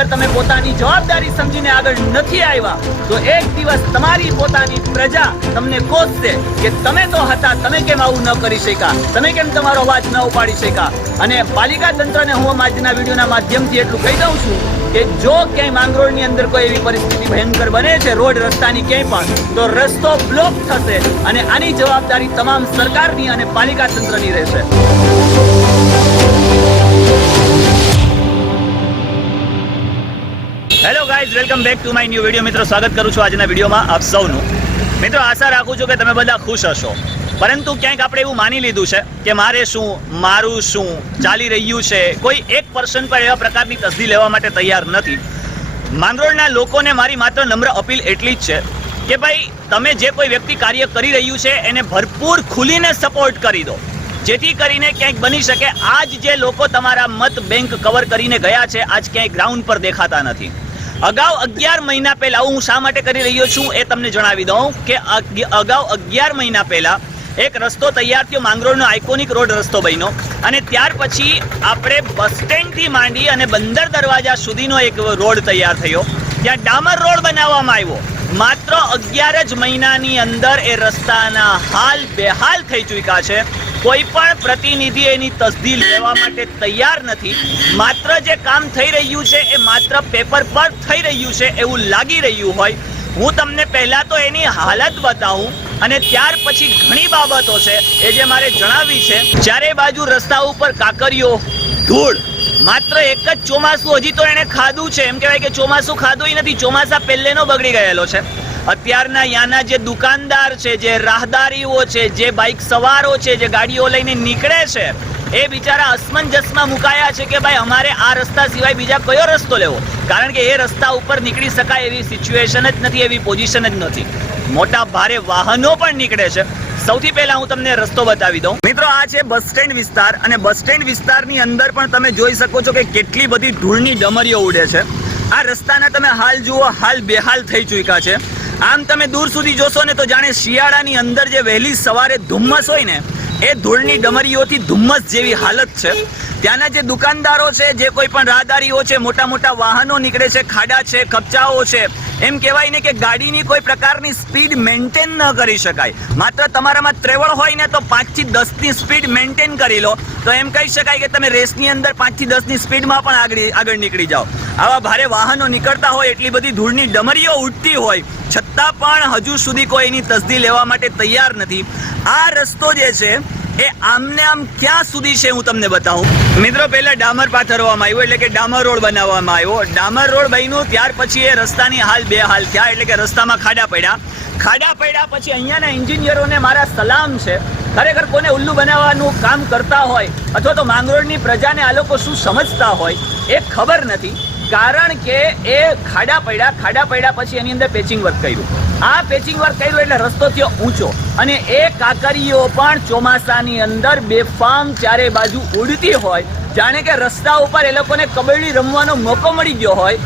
અંદર તમે પોતાની જવાબદારી સમજીને આગળ નથી આવ્યા તો એક દિવસ તમારી પોતાની પ્રજા તમને કોસશે કે તમે તો હતા, તમે કેમ આવું ન કરી શક્યા, તમે કેમ તમારો અવાજ ન ઉપાડી શક્યા. અને પાલિકા તંત્રને હું આજના વિડીયોના માધ્યમથી એટલું કહી દઉં છું કે જો ક્યાંય માંગરોળની અંદર કોઈ એવી પરિસ્થિતિ ભયંકર બને છે રોડ રસ્તાની ક્યાંય પણ, તો રસ્તો બ્લોક થશે અને આની જવાબદારી તમામ સરકારની અને પાલિકા તંત્રની રહેશે. Hello guys, welcome back to my new video. મિત્રો, સ્વાગત કરું છું આજના વિડીયોમાં આપ સૌનું. મિત્રો, આશા રાખું છું કે તમે બધા ખુશ હશો, પરંતુ ક્યાંક આપણે એવું માની લીધું છે કે મારે શું, મારું શું ચાલી રહ્યું છે, કોઈ 1% પણ એવા પ્રકારની તસદી લેવા માટે તૈયાર નથી. માંગરોળના લોકોને મારી માત્ર નમ્ર અપીલ એટલી જ છે કે ભાઈ, તમે જે કોઈ વ્યક્તિ કાર્ય કરી રહ્યું છે એને ભરપૂર ખુલીને સપોર્ટ કરી દો, જેથી કરીને ક્યાંક બની શકે આજ જે લોકો તમારા મત બેંક કવર કરીને ગયા છે આજ ક્યાંય ગ્રાઉન્ડ પર દેખાતા નથી. અગાઉ 11 મહિના પહેલા, હું શા માટે કરી રહ્યો છું એ તમને જણાવી દઉં કે અગાઉ 11 મહિના પહેલા એક રસ્તો તૈયાર થયો, માંગરોળનો આઇકોનિક રોડ રસ્તો બન્યો, અને ત્યાર પછી આપણે બસ સ્ટેન્ડથી માંડી અને બંદર દરવાજા સુધીનો એક રોડ તૈયાર થયો, ત્યાં ડામર રોડ બનાવવામાં આવ્યો. માત્ર 11 જ મહિનાની અંદર એ રસ્તાના હાલ બેહાલ થઈ ચૂક્યા છે. કોઈ પણ પ્રતિનિધિ એની તસદી લેવા માટે તૈયાર નથી. માત્ર જે કામ થઈ રહ્યું છે એ માત્ર પેપર પર થઈ રહ્યું છે એવું લાગી રહ્યું હોય. હું તમને પહેલા તો એની હાલત બતાવું અને ત્યાર પછી ઘણી બાબતો છે એ જે મારે જણાવી છે. ચારે બાજુ રસ્તા ઉપર કાંકરીઓ, ધૂળ. માત્ર એક જ ચોમાસું હજી તો એને ખાધું છે, એમ કહેવાય કે ચોમાસું ખાધું નથી, ચોમાસા પહેલેનો બગડી ગયેલો છે. અત્યારના યાના જે દુકાનદાર છે, જે રાહદારીઓ છે, જે બાઇક સવારો છે, જે ગાડીઓ લઈને નીકળે છે, એ બિચારા અસમંજસમાં મુકાયા છે કે ભાઈ અમારે આ રસ્તા સિવાય બીજા કયો રસ્તો લેવો, કારણ કે એ રસ્તા ઉપર નીકળી શકાય એવી સિચ્યુએશન જ નથી, એવી પોઝિશન જ નથી. મોટા ભારે વાહનો પણ નીકળે છે. સૌથી પહેલા હું તમને રસ્તો બતાવી દઉં. મિત્રો, આ છે બસ સ્ટેન્ડ વિસ્તાર, અને બસ સ્ટેન્ડ વિસ્તારની અંદર પણ તમે જોઈ શકો છો કે કેટલી બધી ધૂળની ડમરીઓ ઉડે છે. આ રસ્તાના તમે હાલ જુઓ, હાલ બેહાલ થઈ ચૂક્યા છે. આમ તમે દૂર સુધી જોશો ને તો જાણે શિયાળાની અંદર જે વહેલી સવારે ધુમ્મસ હોય ને એ ધૂળની ડમરીઓથી ધુમ્મસ જેવી હાલત છે. ત્યાંના જે દુકાનદારો છે, જે કોઈ પણ રાહદારીઓ છે, મોટા મોટા વાહનો નીકળે છે, ખાડા છે, કપચાઓ છે, એમ કહેવાય ને કે ગાડીની કોઈ પ્રકારની સ્પીડ મેન્ટેન ન કરી શકાય. માત્ર તમારામાં ટ્રેવલ હોય ને તો 5 થી 10ની સ્પીડ મેન્ટેન કરી લો તો એમ કહી શકાય કે તમે રેસની અંદર 5 થી 10ની સ્પીડમાં પણ આગળ નીકળી જાઓ. આવા ભારે વાહનો નીકળતા હોય, એટલી બધી ધૂળની ડમરીઓ ઉડતી હોય, છતાં પણ હજુ સુધી કોઈ એની તસદી લેવા માટે તૈયાર નથી. આ રસ્તો જે છે એ આમને આમ ક્યાં સુધી છે હું તમને બતાવું. મિત્રો, પહેલા ડામર પાથરવામાં આવ્યો, એટલે કે ડામર રોડ બનાવવામાં આવ્યો. ડામર રોડ બન્યો ત્યાર પછી એ રસ્તાની હાલ બેહાલ થયા, એટલે કે રસ્તામાં ખાડા પડ્યા. ખાડા પડ્યા પછી અહીંયાના એન્જિનિયરોને મારા સલામ છે. ખરેખર કોને ઉલ્લુ બનાવવાનું કામ કરતા હોય અથવા તો માંગરોળની પ્રજાને આ લોકો શું સમજતા હોય એ ખબર નથી, કારણ કે એ ખાડા પડ્યા પછી એની અંદર પેચિંગ વર્ક કર્યું. આ પેચિંગ વર્ક કર્યું એટલે રસ્તો થયો ઊંચો, અને એ કાંકરીઓ પણ ચોમાસાની અંદર બેફામ ચારે બાજુ ઉડતી હોય, જાણે કે રસ્તા ઉપર એ લોકોને કબડ્ડી રમવાનો મોકો મળી ગયો હોય.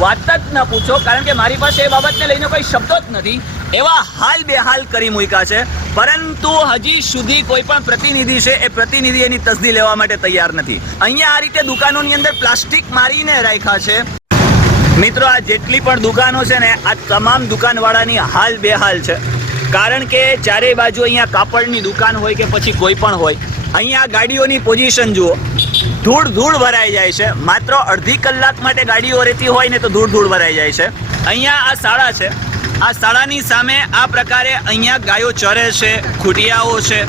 વાત જ ન પૂછો, કારણ કે મારી પાસે એ બાબતને લઈને કોઈ શબ્દો જ નથી. એવા હાલ બેહાલ કરી મૂક્યા છે, પરંતુ હજી સુધી કોઈ પણ પ્રતિનિધિ છે એ પ્રતિનિધિ એની તસદી લેવા માટે તૈયાર નથી. અહીંયા આ રીતે દુકાનોની અંદર પ્લાસ્ટિક મારીને રાખ્યા છે. મિત્રો, આ જેટલી પણ દુકાનો છે ને આ તમામ દુકાનવાળાની હાલ બેહાલ છે, કારણ કે ચારે બાજુ અહીંયા કાપડની દુકાન હોય કે પછી કોઈ પણ હોય, અહીંયા ગાડીઓની પોઝિશન જુઓ, ધૂળ ભરાઈ જાય છે. માત્ર અડધી કલાક માટે ગાડીઓ રહેતી હોય ને તો ધૂળ ભરાઈ જાય છે. અહીંયા આ શાળા છે, આ શાળાની સામે આ પ્રકારે અહીંયા ગાયો ચરે છે, ખૂટિયાઓ છે,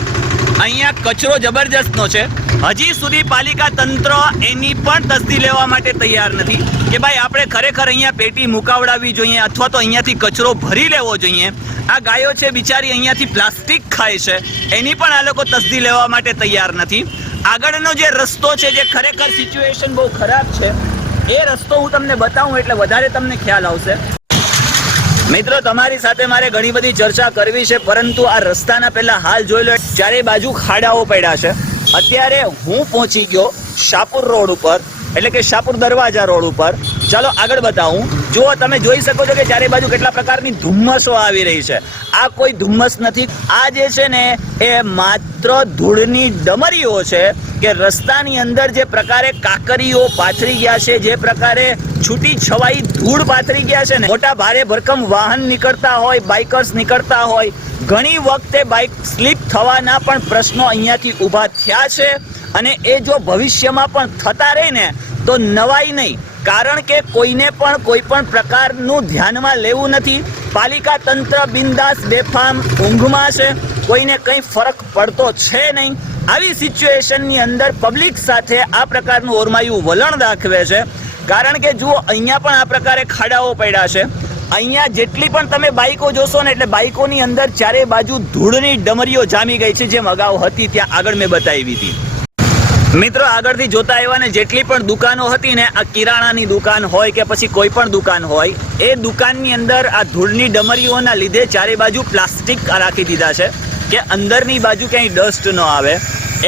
અહીંયા કચરો જબરજસ્તનો છે. હજી સુધી પાલિકા તંત્ર એની પણ તસદી લેવા માટે તૈયાર નથી કે ભાઈ આપણે ખરેખર અહીંયા પેટી મુકાવડાવવી જોઈએ અથવા તો અહીંયાથી કચરો ભરી લેવો જોઈએ. આ ગાયો છે બિચારી, અહીંયાથી પ્લાસ્ટિક ખાય છે, એની પણ આ લોકો તસદી લેવા માટે તૈયાર નથી. આગળનો જે રસ્તો છે, જે ખરેખર સિચ્યુએશન બહુ ખરાબ છે, એ રસ્તો હું તમને બતાવું એટલે વધારે તમને ખ્યાલ આવશે. મિત્રો, તમારી સાથે મારે ઘણી બધી ચર્ચા કરવી છે, પરંતુ આ રસ્તાના પહેલા હાલ જોઈ લો. ચારે બાજુ ખાડાઓ પડ્યા છે. અત્યારે હું પહોંચી ગયો શાહપુર રોડ ઉપર, એટલે કે શાહપુર દરવાજા રોડ ઉપર. ચાલો આગળ બતાવું. જુઓ, તમે જોઈ શકો છો કે ચારે બાજુ કેટલા પ્રકારની ધુમ્મસો આવી રહી છે. આ કોઈ ધુમ્મસ નથી. આ જે છે ને એ માત્ર ધૂળની ડમરીઓ છે કે રસ્તાની અંદર જે પ્રકારે કાકરીઓ પાથરી ગયા છે, જે પ્રકારે છૂટી છવાઈ ધૂળ પાથરી ગયા છે ને, મોટા ભારે ભરકમ વાહન નીકળતા હોય, બાઇકર્સ નીકળતા હોય, ઘણી વખતે બાઇક સ્લીપ થવાના પણ પ્રશ્નો અહીંયાથી ઊભા થયા છે. અને એ જો ભવિષ્યમાં પણ થતા રહે ને તો નવાઈ નહીં, કારણ કે કોઈને પણ કોઈ પણ પ્રકારનું ધ્યાનમાં લેવું નથી. પાલિકા તંત્ર બિંદાસ બેફામ ઊંઘમાં છે, કોઈને કંઈ ફરક પડતો છે નહીં. આવી સિચ્યુએશનની અંદર પબ્લિક સાથે આ પ્રકારનું ઓરમાયું વલણ દાખવે છે, કારણ કે જુઓ અહીંયા પણ આ પ્રકારે ખાડાઓ પડ્યા છે. અહીંયા જેટલી પણ તમે બાઇકો જોશો ને એટલે બાઇકોની અંદર ચારે બાજુ ધૂળની ડમરીઓ જામી ગઈ છે, જેમ અગાઉ હતી ત્યાં આગળ મેં બતાવી હતી. મિત્રો, આગળથી જોતા આવ્યા ને જેટલી પણ દુકાનો હતી ને, આ કિરાણાની દુકાન હોય કે પછી કોઈ પણ દુકાન હોય, એ દુકાનની અંદર આ ધૂળની ડમરીઓના લીધે ચારે બાજુ પ્લાસ્ટિક રાખી દીધા છે કે અંદરની બાજુ ક્યાંય ડસ્ટ ન આવે.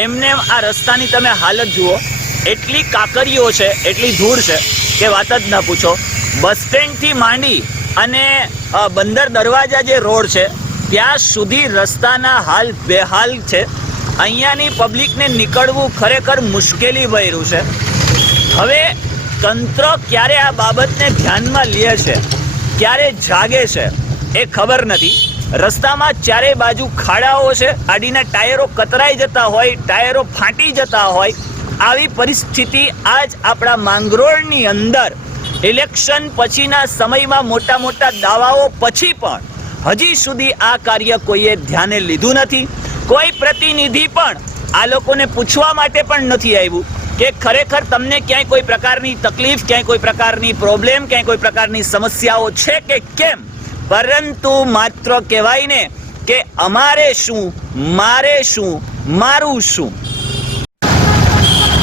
એમને આ રસ્તાની તમે હાલત જુઓ, એટલી કાકરીઓ છે, એટલી ધૂળ છે કે વાત જ ના પૂછો. બસ સ્ટેન્ડથી માંડી અને બંદર દરવાજા જે રોડ છે ત્યાં સુધી રસ્તાના હાલ બેહાલ છે. અહીંયાની પબ્લિકને નીકળવું ખરેખર મુશ્કેલી ભર્યું છે. હવે તંત્ર ક્યારે આ બાબતને ધ્યાનમાં લે છે, ક્યારે જાગે છે એ ખબર નથી. રસ્તામાં ચારે બાજુ ખાડાઓ છે, ગાડીના ટાયરો કતરાઈ જતા હોય, ટાયરો ફાટી જતા હોય. આવી પરિસ્થિતિ આજ આપણા માંગરોળની અંદર ઇલેક્શન પછીના સમયમાં મોટા મોટા દાવાઓ પછી પણ હજી સુધી આ કાર્ય કોઈએ ધ્યાને લીધું નથી. કોઈ પ્રતિનિધિ પણ આ લોકોને પૂછવા માટે પણ નથી આવ્યું કે ખરેખર તમને ક્યાંય કોઈ પ્રકારની તકલીફ, ક્યાંય કોઈ પ્રકારની પ્રોબ્લેમ, ક્યાંય કોઈ પ્રકારની સમસ્યાઓ છે કે કેમ. પરંતુ માત્ર કહેવાય ને કે અમારે શું, મારે શું, મારું શું.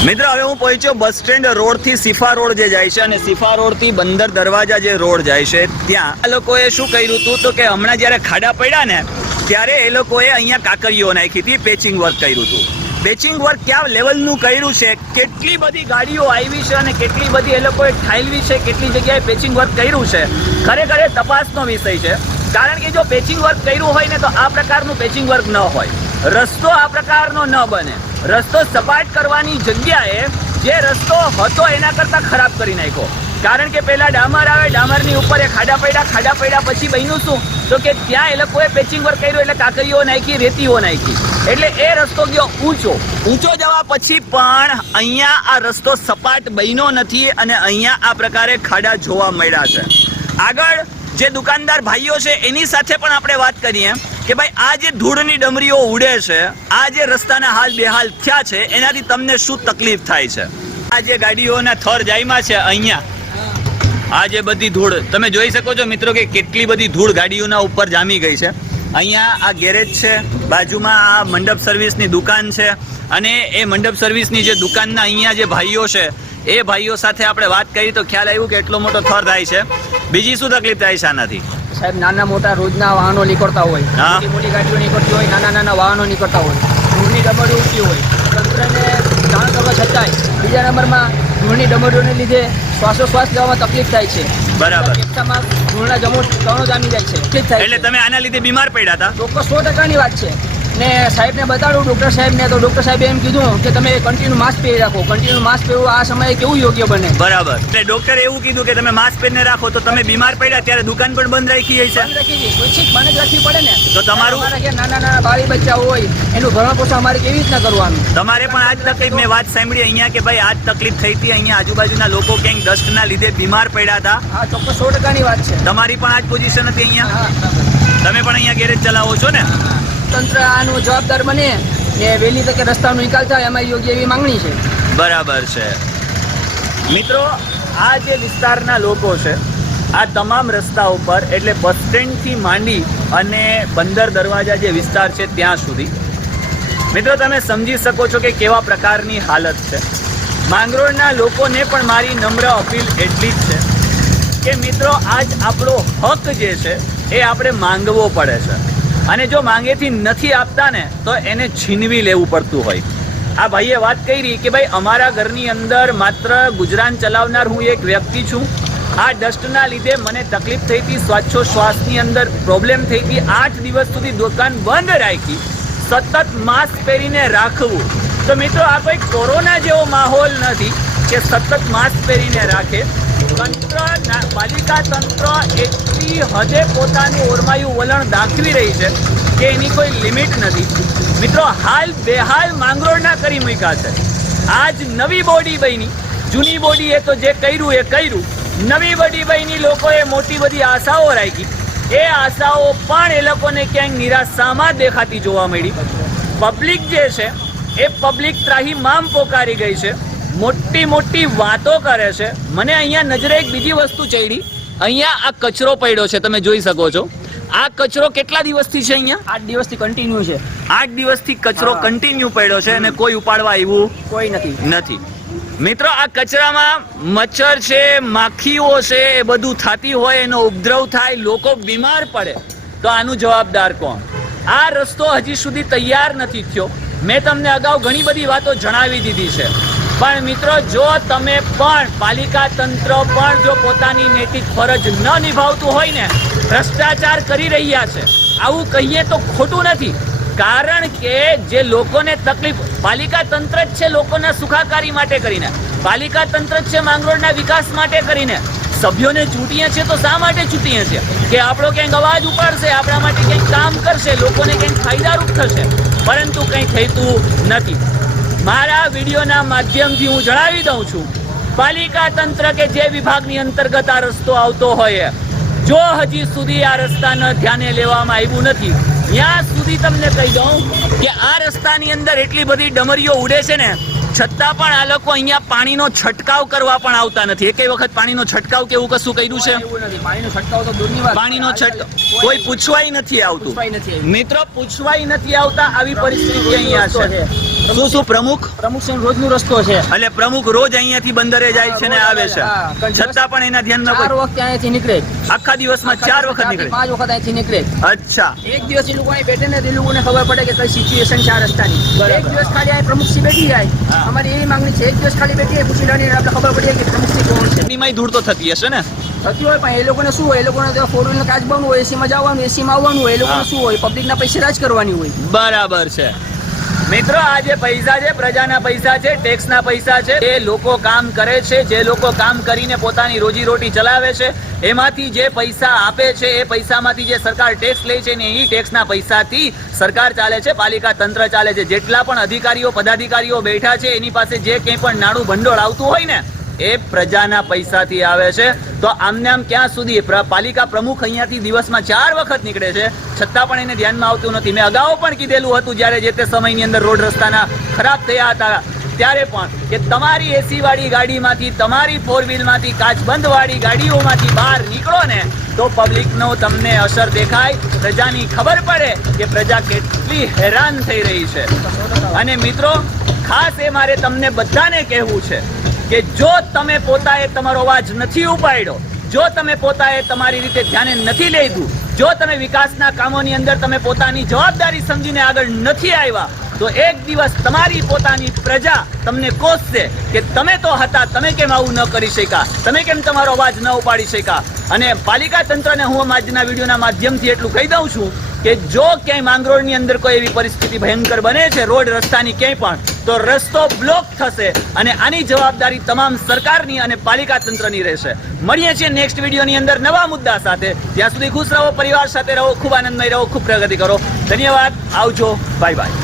મિત્રો, હવે હું પહોંચ્યો બસ સ્ટેન્ડ રોડથી સિફા રોડ જે જાય છે અને સિફા રોડથી બંદર દરવાજા જે રોડ જાય છે ત્યાં આ લોકોએ શું કર્યું હતું તો કે હમણાં જ્યારે ખાડા પડ્યા ને ત્યારે એ લોકોએ અહીંયા કાકરીઓ નાખી હતી, પેચિંગ વર્ક કર્યું હતું. પેચિંગ વર્ક ક્યાં લેવલનું કર્યું છે, કેટલી બધી ગાડીઓ આવી છે અને કેટલી બધી એ લોકોએ ઠાલવી છે, કેટલી જગ્યાએ પેચિંગ વર્ક કર્યું છે, ખરેખર એ તપાસનો વિષય છે. કારણ કે જો પેચિંગ વર્ક કર્યું હોય ને તો આ પ્રકારનું પેચિંગ વર્ક ન હોય, રસ્તો આ પ્રકારનો ન બને. રસ્તો સપાટ કરવાની જગ્યાએ જે રસ્તો હતો એના કરતાં ખરાબ કરી નાખ્યો. કારણ કે પહેલા ડામર આવે, ડામરની ઉપર એ ખાડા પડ્યા પછી બન્યું શું તો કે ત્યાં એ લોકોએ પેચિંગ વર્ક કર્યું એટલે કાકરીઓ નાખી, રેતીઓ નાખી, એટલે એ રસ્તો ગયો ઊંચો જવા પછી પણ અહીંયા આ રસ્તો સપાટ બન્યો નથી અને અહીંયા આ પ્રકારે ખાડા જોવા મળ્યા છે. આગળ જે દુકાનદાર ભાઈઓ છે એની સાથે પણ આપણે વાત કરીએ કે ભાઈ આ જે ધૂળની ડમરીઓ ઉડે છે, આ જે રસ્તાના હાલ બેહાલ થયા છે એનાથી તમને શું તકલીફ થાય છે? આ જે ગાડીઓના થર જાયમાં છે અહીંયા, આ જે બધી ધૂળ તમે જોઈ શકો છો મિત્રો કે કેટલી બધી ધૂળ ગાડીઓના ઉપર જામી ગઈ છે. અહીંયા આ ગેરેજ છે, બાજુમાં આ મંડપ સર્વિસની દુકાન છે અને એ મંડપ સર્વિસની જે દુકાનના અહીંયા જે ભાઈઓ છે એ ભાઈઓ સાથે આપણે વાત કરી તો ખ્યાલ આવ્યું કે એટલો મોટો થર થાય છે. બીજી શું તકલીફ થાય છે આનાથી? સાહેબ, નાના મોટા રોજના વાહનો નીકળતા હોય, મોટી ગાડીઓ નીકળતી હોય, નાના વાહનો નીકળતા હોય, ધૂળની ડમરીઓ ઉડતી હોય, તંત્રને જાણ કરવા છતાંય બીજા નંબરમાં ધૂળની ડમરીઓને લીધે શ્વાસોશ્વાસ લેવામાં તકલીફ થાય છે. બરાબર. ફેફસામાં ધૂળના કણો જામી જાય છે. એટલે તમે આના લીધે બીમાર પડ્યા હતા? ચોક્કસ 100%ની વાત છે. ને સાહેબને બતાડું ડૉક્ટર સાહેબને તો ડૉક્ટર સાહેબે એમ કીધું કે તમે કન્ટિન્યુ માસ્ક પહેરી રાખો. કન્ટિન્યુ માસ્ક પહેરવું આ સમયે કેવું યોગ્ય બને? બરાબર. એટલે ડોક્ટરે એવું કીધું કે તમે માસ્ક પહેરીને રાખો તો તમે બીમાર પડ્યા ત્યારે દુકાન પણ બંધ રાખી હશે? સ્વૈચ્છિક બંધ જ રાખવી પડે ને. તો તમારું નાના બાળી બચ્ચા હોય એનું ભરણ પોષણ અમારે કેવી રીતના કરવાનું? તમારે પણ આ જ તકલીફ, મેં વાત સાંભળી અહીંયા કે ભાઈ આ જ તકલીફ થઈ હતી, અહીંયા આજુબાજુના લોકો ક્યાંક ડસ્ટના લીધે બીમાર પડ્યા હતા. હા, ચોક્કસ 100%ની વાત છે. તમારી પણ આ જ પોઝિશન હતી અહીંયા? તમે પણ અહીંયા ગેરેજ ચલાવો છો ને? તંત્ર આનું જવાબદાર બને ને વહેલી તકે રસ્તાનો નિકાલ થાય અમારી યોગ્ય એવી માંગણી છે. બરાબર છે. મિત્રો, આ જે વિસ્તારના લોકો છે આ તમામ રસ્તા ઉપર એટલે બસ સ્ટેન્ડથી માંડી અને બંદર દરવાજા જે વિસ્તાર છે ત્યાં સુધી મિત્રો તમે સમજી શકો છો કે કેવા પ્રકારની હાલત છે. માંગરોળના લોકોને પણ મારી નમ્ર અપીલ એટલી જ છે કે મિત્રો આજ આપણો હક જે છે એ આપણે માંગવો પડે છે અને જો માંગેથી નથી આપતા ને તો એને છીનવી લેવું પડતું હોય. આ ભાઈએ વાત કરી કે ભાઈ અમારા ઘરની અંદર માત્ર ગુજરાન ચલાવનાર હું એક વ્યક્તિ છું. આ ડસ્ટના લીધે મને તકલીફ થઈ હતી, શ્વાસોશ્વાસની અંદર પ્રોબ્લેમ થઈ હતી. 8 દિવસ સુધી દુકાન બંધ રાખી, સતત માસ્ક પહેરીને રાખવું. તો મિત્રો આ કોઈ કોરોના જેવો માહોલ નથી કે સતત માસ્ક પહેરીને રાખે. પાલિકા તંત્ર એટલી હદે પોતાનું ઓરમાયું વલણ દાખવી રહી છે કે એની કોઈ લિમિટ નથી. મિત્રો હાલ બેહાલ માંગરોળના કરી મૂક્યા છે. આજ નવી બોડી બની, જૂની બોડીએ તો જે કર્યું એ કર્યું, નવી બોડી બની લોકોએ મોટી બધી આશાઓ રાખી. એ આશાઓ પણ એ લોકોને ક્યાંક નિરાશામાં દેખાતી જોવા મળી. પબ્લિક જે છે એ પબ્લિક ત્રાહિમામ પોકારી ગઈ છે, મોટી મોટી વાતો કરે છે. મને અહીંયા નજરે એક બીજી વસ્તુ ચડી. અહીંયા આ કચરો પડ્યો છે, તમે જોઈ શકો છો. આ કચરો કેટલા દિવસથી છે અહીંયા? 8 દિવસથી કન્ટિન્યુ છે. 8 દિવસથી કચરો કન્ટિન્યુ પડ્યો છે અને કોઈ ઉપાડવા આવ્યું કોઈ નથી. મિત્રો આ કચરામાં મચ્છર છે, માખીઓ છે, એ બધું થતી હોય, એનો ઉપદ્રવ થાય, લોકો બીમાર પડે, તો આનું જવાબદાર કોણ? આ રસ્તો હજી સુધી તૈયાર નથી થયો. મેં તમને અગાઉ ઘણી બધી વાતો જણાવી દીધી છે, પણ મિત્રો જો તમે પણ પાલિકા તંત્ર પણ જો પોતાની નૈતિક ફરજ ન નિભાવતું હોય ને, ભ્રષ્ટાચાર કરી રહ્યા છે, આવું કહીએ તો ખોટું નથી. કારણ કે જે લોકોને તકલીફ, પાલિકા તંત્ર જ છે લોકોના સુખાકારી માટે કરીને, પાલિકા તંત્ર જ છે માંગરોળના વિકાસ માટે કરીને. સભ્યોને ચૂંટીએ છીએ તો શા માટે ચૂંટીએ છીએ? કે આપણો ક્યાંક અવાજ ઉપાડશે, આપણા માટે કંઈક કામ કરશે, લોકોને કંઈક ફાયદારૂપ થશે, પરંતુ કંઈ થતું નથી. મારા વિડીયોના માધ્યમથી હું જણાવી દઉં છું, પાલિકા તંત્ર કે જે વિભાગની અંતર્ગત આ રસ્તો આવતો હોય, જો હજી સુધી આ રસ્તાને ધ્યાને લેવામાં આવ્યું નથી, ત્યાં સુધી તમને કહી દઉં કે આ રસ્તાની અંદર એટલી બધી ડમરીઓ ઉડે છે ને, છતાં પણ આ લોકો અહીંયા પાણીનો છંટકાવ કરવા પણ આવતા નથી. એકેય વખત પાણીનો છંટકાવ કે એવું કશું કર્યું છે? પાણીનો છંટકાવ તો દૂરની વાત. પાણીનો છંટકાવ કોઈ પૂછવાય નથી આવતું. મિત્રો પૂછવાય નથી આવતા, આવી પરિસ્થિતિ અહીંયા છે. શું પ્રમુખ છે રોજનો રસ્તો છે. એટલે પ્રમુખ રોજ અહીંયાથી બંદરે જાય છે ને આવે છે, છતાં પણ એના ધ્યાનમાં 4 વખત અહીંયાથી નીકળે. આખા દિવસમાં 4 વખત નીકળે, 5 વખત અહીંથી નીકળે. અચ્છા. એક દિવસ એ લોકો અહીં બેઠે ને, એ લોકોને ખબર પડે કે કઈ સિચ્યુએશન છે આ રસ્તાની. એક દિવસ ખાલી અહીં પ્રમુખશ્રી બેઠી જાય, અમારી એવી માંગણી છે, એક દિવસ ખાલી બેઠી પૂછી લેવાની, આપણે ખબર પડી કે પ્રમુખશ્રી કોણ છે. એની ધૂળ તો થતી હશે ને? થતી હોય, પણ એ લોકોને શું હોય, એ લોકોને 4 વ્હીલર કાચ બનવું હોય, એસીમાં જવાનું, એસીમાં આવવાનું હોય, એ લોકોને શું હોય, પબ્લિકના પૈસે રાજ કરવાની હોય. બરાબર છે. મિત્રો આ જે પૈસા છે, પ્રજાના પૈસા છે, ટેક્સના પૈસા છે, એ લોકો કામ કરે છે, જે લોકો કામ કરીને પોતાની રોજીરોટી ચલાવે છે, એમાંથી જે પૈસા આપે છે, એ પૈસામાંથી જે સરકાર ટેક્સ લે છે ને, એ ટેક્સના પૈસાથી સરકાર ચાલે છે, પાલિકા તંત્ર ચાલે છે. જેટલા પણ અધિકારીઓ પદાધિકારીઓ બેઠા છે, એની પાસે જે કંઈ પણ નાણું ભંડોળ આવતું હોય ને, એ પ્રજાના પૈસાથી આવે છે. તો આમને આમ ક્યાં સુધી પાલિકા પ્રમુખ અહીંયાથી દિવસમાં 4 વખત નીકળે છે, છતાં પણ એને ધ્યાનમાં આવતું નથી. મેં અગાઉ પણ કીધેલું હતું, જ્યારે જે તે સમયની અંદર રોડ રસ્તાના ખરાબ થયા હતા, ત્યારે પણ કે તમારી એસી વાળી ગાડીમાંથી, તમારી 4 વ્હીલમાંથી, કાચબંધ વાળી ગાડીઓમાંથી બહાર નીકળો ને, તો પબ્લિકનો તમને અસર દેખાય, પ્રજાની ખબર પડે કે પ્રજા કેટલી હેરાન થઈ રહી છે. અને મિત્રો ખાસ એ મારે તમને બધાને કહેવું છે કે જો તમે પોતાએ તમારો અવાજ નથી ઉપાડ્યો, જો તમે પોતાએ તમારી રીતે ધ્યાને નથી લીધું, જો તમે વિકાસના કામોની અંદર તમે પોતાની જવાબદારી સમજીને આગળ નથી આવ્યા, તો એક દિવસ તમારી પોતાની પ્રજા તમને કોસશે કે તમે તો હતા, તમે કેમ આવું ન કરી શક્યા, તમે કેમ તમારો અવાજ ન ઉપાડી શક્યા. અને પાલિકા તંત્રને હું આજના વિડીયોના માધ્યમથી એટલું કહી દઉં છું કે જો ક્યાંય માંગરોળની અંદર કોઈ એવી પરિસ્થિતિ ભયંકર બને છે, રોડ રસ્તાની ક્યાંય પણ, તો રસ્તો બ્લોક થશે અને આની જવાબદારી તમામ સરકારની અને પાલિકા તંત્રની રહેશે. મળીએ છીએ નેક્સ્ટ વિડીયોની અંદર નવા મુદ્દા સાથે. ત્યાં સુધી ખુશ રહો, પરિવાર સાથે રહો, ખૂબ આનંદમય રહો, ખૂબ પ્રગતિ કરો. ધન્યવાદ, આવજો, બાય બાય.